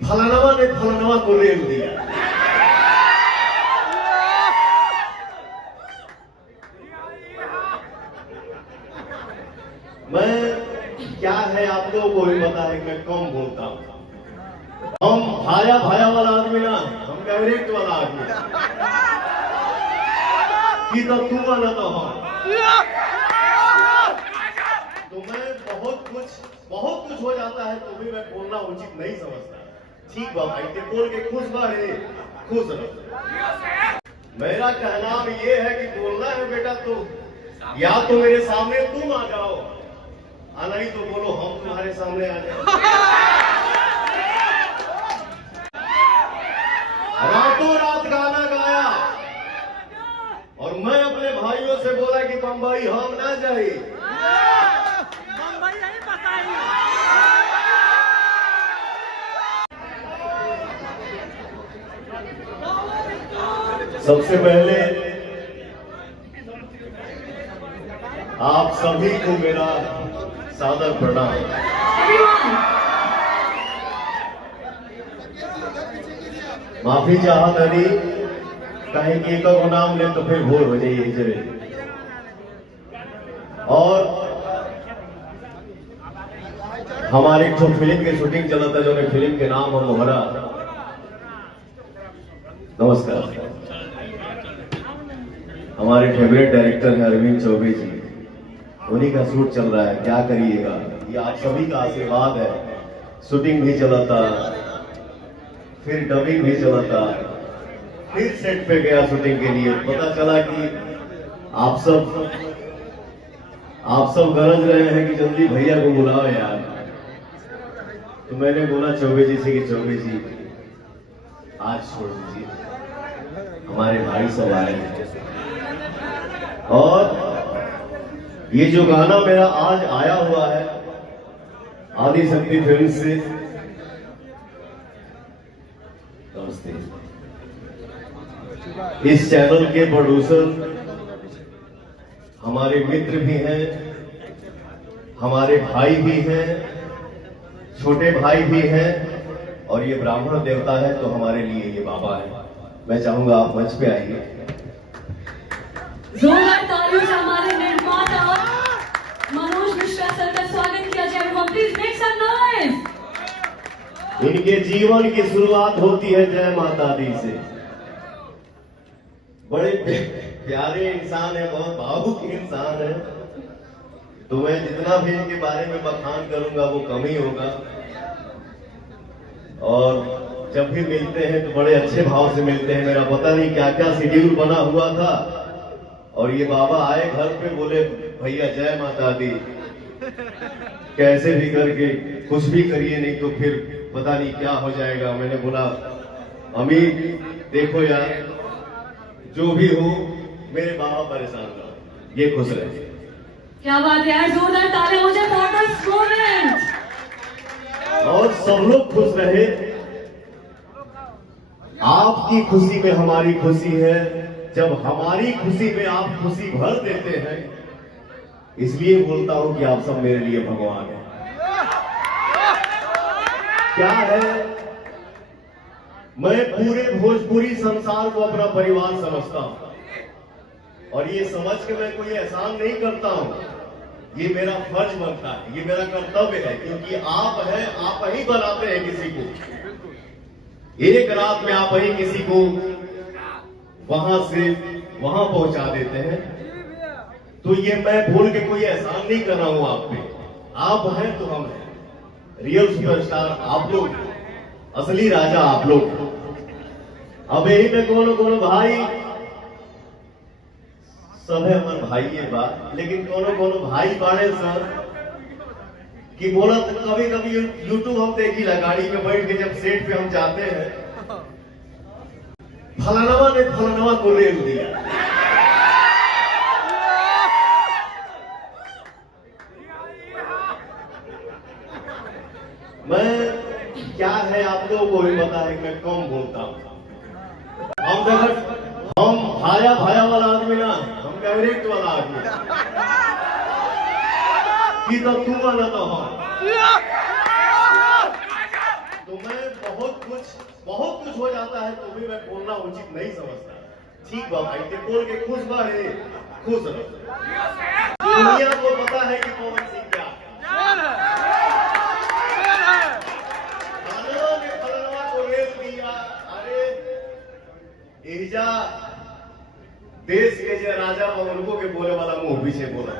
फलानवा ने फलानवा को रेल दिया। मैं क्या है आप लोगों को भी पता है, मैं कम बोलता हूं। हम भाया भाया वाला आदमी ना, हम डायरेक्ट वाला आदमी कि तो तू वाला तो हम। तो मैं बहुत कुछ हो जाता है तो भी मैं बोलना उचित नहीं समझता। ठीक बा भाई, ते बोल के खुश बा रे, खुश रहो। मेरा कहना ये है कि बोलना है बेटा तो या तो मेरे सामने तुम आ जाओ, नहीं तो बोलो हम तुम्हारे सामने आ जाए। रातों रात गाना गाया और मैं अपने भाइयों से बोला कि बंबई हम ना जाए। सबसे पहले आप सभी को मेरा सादर प्रणाम। माफी चाहत अली कहीं की का नाम ले तो फिर भूल हो जाइए जरे। और हमारी एक फिल्म की शूटिंग चला था जो फिल्म के नाम है मोहरा। नमस्कार। हमारे फेवरेट डायरेक्टर हैं अरविंद चौबे जी, उन्हीं का शूट चल रहा है। क्या करिएगा, ये आप सभी का आशीर्वाद है। शूटिंग भी चला था, फिर डबिंग भी चला था, फिर सेट पे गया शूटिंग के लिए। पता चला कि आप सब गरज रहे हैं कि जल्दी भैया को बुलाओ यार। तो मैंने बोला चौबे जी से कि चौबे जी आज छोड़ दीजिए, हमारे भाई सब आए हैं। और ये जो गाना मेरा आज आया हुआ है आदि शक्ति फिल्म से, नमस्ते। इस चैनल के प्रोड्यूसर हमारे मित्र भी हैं, हमारे भाई भी हैं, छोटे भाई भी हैं, और ये ब्राह्मण देवता है तो हमारे लिए ये बाबा है। मैं चाहूंगा आप मंच पे आइए। जोरदार तालियों से हमारे निर्माता मनोज मिश्रा सर का स्वागत किया जाए। Please make some noise. इनके जीवन की शुरुआत होती है जय माता दी से। बड़े प्यारे इंसान है, बहुत भावुक इंसान है। तो मैं जितना भी इनके बारे में बखान करूंगा वो कम ही होगा। और जब भी मिलते हैं तो बड़े अच्छे भाव से मिलते हैं। मेरा पता नहीं क्या क्या शेड्यूल बना हुआ था और ये बाबा आए घर पे, बोले भैया जय माता दी, कैसे भी करके कुछ भी करिए नहीं तो फिर पता नहीं क्या हो जाएगा। मैंने बोला अमीर देखो यार, जो भी हो मेरे बाबा परेशान ना, ये खुश रहे। क्या बात है यार, जोरदार तालियां हो जाए फॉर द स्टूडेंट्स। और सब लोग खुश रहे। आपकी खुशी में हमारी खुशी है, जब हमारी खुशी में आप खुशी भर देते हैं, इसलिए बोलता हूं कि आप सब मेरे लिए भगवान हैं। क्या है, मैं पूरे भोजपुरी संसार को अपना परिवार समझता हूं और ये समझ के मैं कोई एहसान नहीं करता हूं। ये मेरा फर्ज बनता है, ये मेरा कर्तव्य है, क्योंकि आप हैं, आप ही बनाते हैं किसी को। एक रात में आप ही किसी को वहां से वहां पहुंचा देते हैं। तो ये मैं भूल के कोई एहसान नहीं कर रहा हूं आप पे। आप हैं तो हम हैं। रियल सुपरस्टार आप लोग, असली राजा आप लोग। अब यही में कोनो भाई सब है हमारे भाई ये बात, लेकिन कोनो भाई बाड़े सर कि बोला कभी कभी यूट्यूब हम देखी गाड़ी में बैठ के जब सेट पे हम जाते हैं, फलानवा ने फलानवा को रेल दिया। मैं क्या है आप लोगों को भी पता है, मैं कम बोलता हूं। हम भाया भाया वाला आदमी ना, हम डायरेक्ट वाला आदमी कि तो तू वाला तो हम। तो मैं बहुत कुछ हो जाता है तो भी मैं बोलना उचित नहीं समझता। ठीक बा भाई, ते बोल के खुश बा रे, खुश रहो। दुनिया को पता है कि पवन सिंह क्या फलनवा के फलनवा को रेल दिया। अरे एजा देश के जो राजा बा उनको के बोले वाला मुंह पीछे बोला।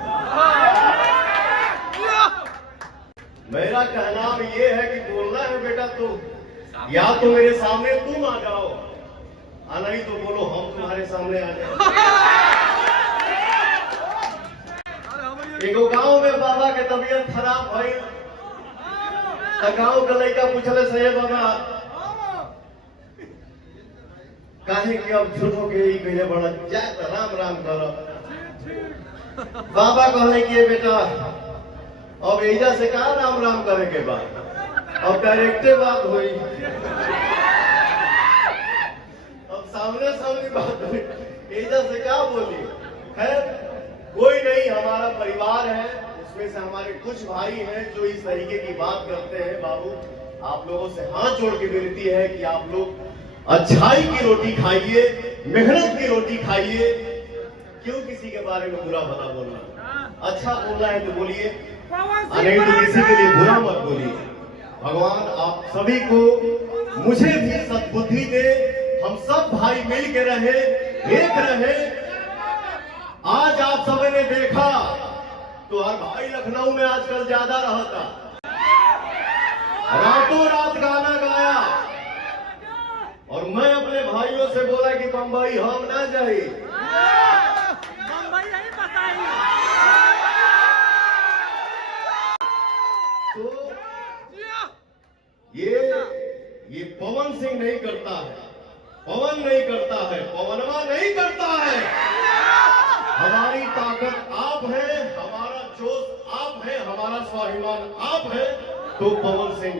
मेरा कहना ये है कि बोलना है बेटा तो या तो मेरे सामने तुम आ जाओ, नहीं तो बोलो हम तुम्हारे सामने आ जाए। एक गांव में बाबा के तबीयत खराब भई, गांव का लड़का पूछले सही बाबा काहे कि अब झूठो के ही कहे बड़ा जाए राम राम करो। बाबा कहले कि बेटा अब एजा से कहा राम राम करे के बाद, अब डायरेक्टे बात हुई, अब सामने सामने बात हुई, एजा से क्या बोली। खैर कोई नहीं, हमारा परिवार है, उसमें से हमारे कुछ भाई हैं जो इस तरीके की बात करते हैं। बाबू आप लोगों से हाथ जोड़ के विनती है कि आप लोग अच्छाई की रोटी खाइए, मेहनत की रोटी खाइए। क्यों किसी के बारे में बुरा भला बोलना, अच्छा बोलना है तो बोलिए, नहीं तो किसी के लिए बुरा मत बोलिए। भगवान आप सभी को, मुझे भी सद्बुद्धि दे, हम सब भाई मिल के रहे, एक रहे। आज आप सभी ने देखा तो हर भाई लखनऊ में आजकल ज्यादा रहता, रातों रात गाना गाया, और मैं अपने भाइयों से बोला कि बंबई हम ना जाए, तो ये पवन सिंह नहीं करता है, पवन नहीं करता है, पवनवा नहीं करता है। हमारी ताकत आप है, हमारा जोश आप है, हमारा स्वाभिमान आप है, तो पवन सिंह।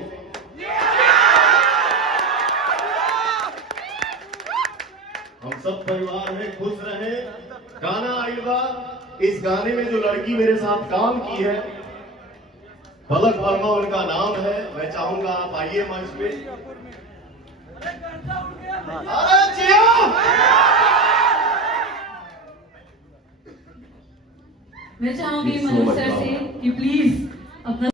हम सब परिवार में खुश रहे। गाना आइल बा, इस गाने में जो लड़की मेरे साथ काम की है पलक वर्मा उनका नाम है। मैं चाहूंगा आप आइए मंच पे। अरे जियो! मैं चाहूंगी मनोज सर से कि प्लीज अपना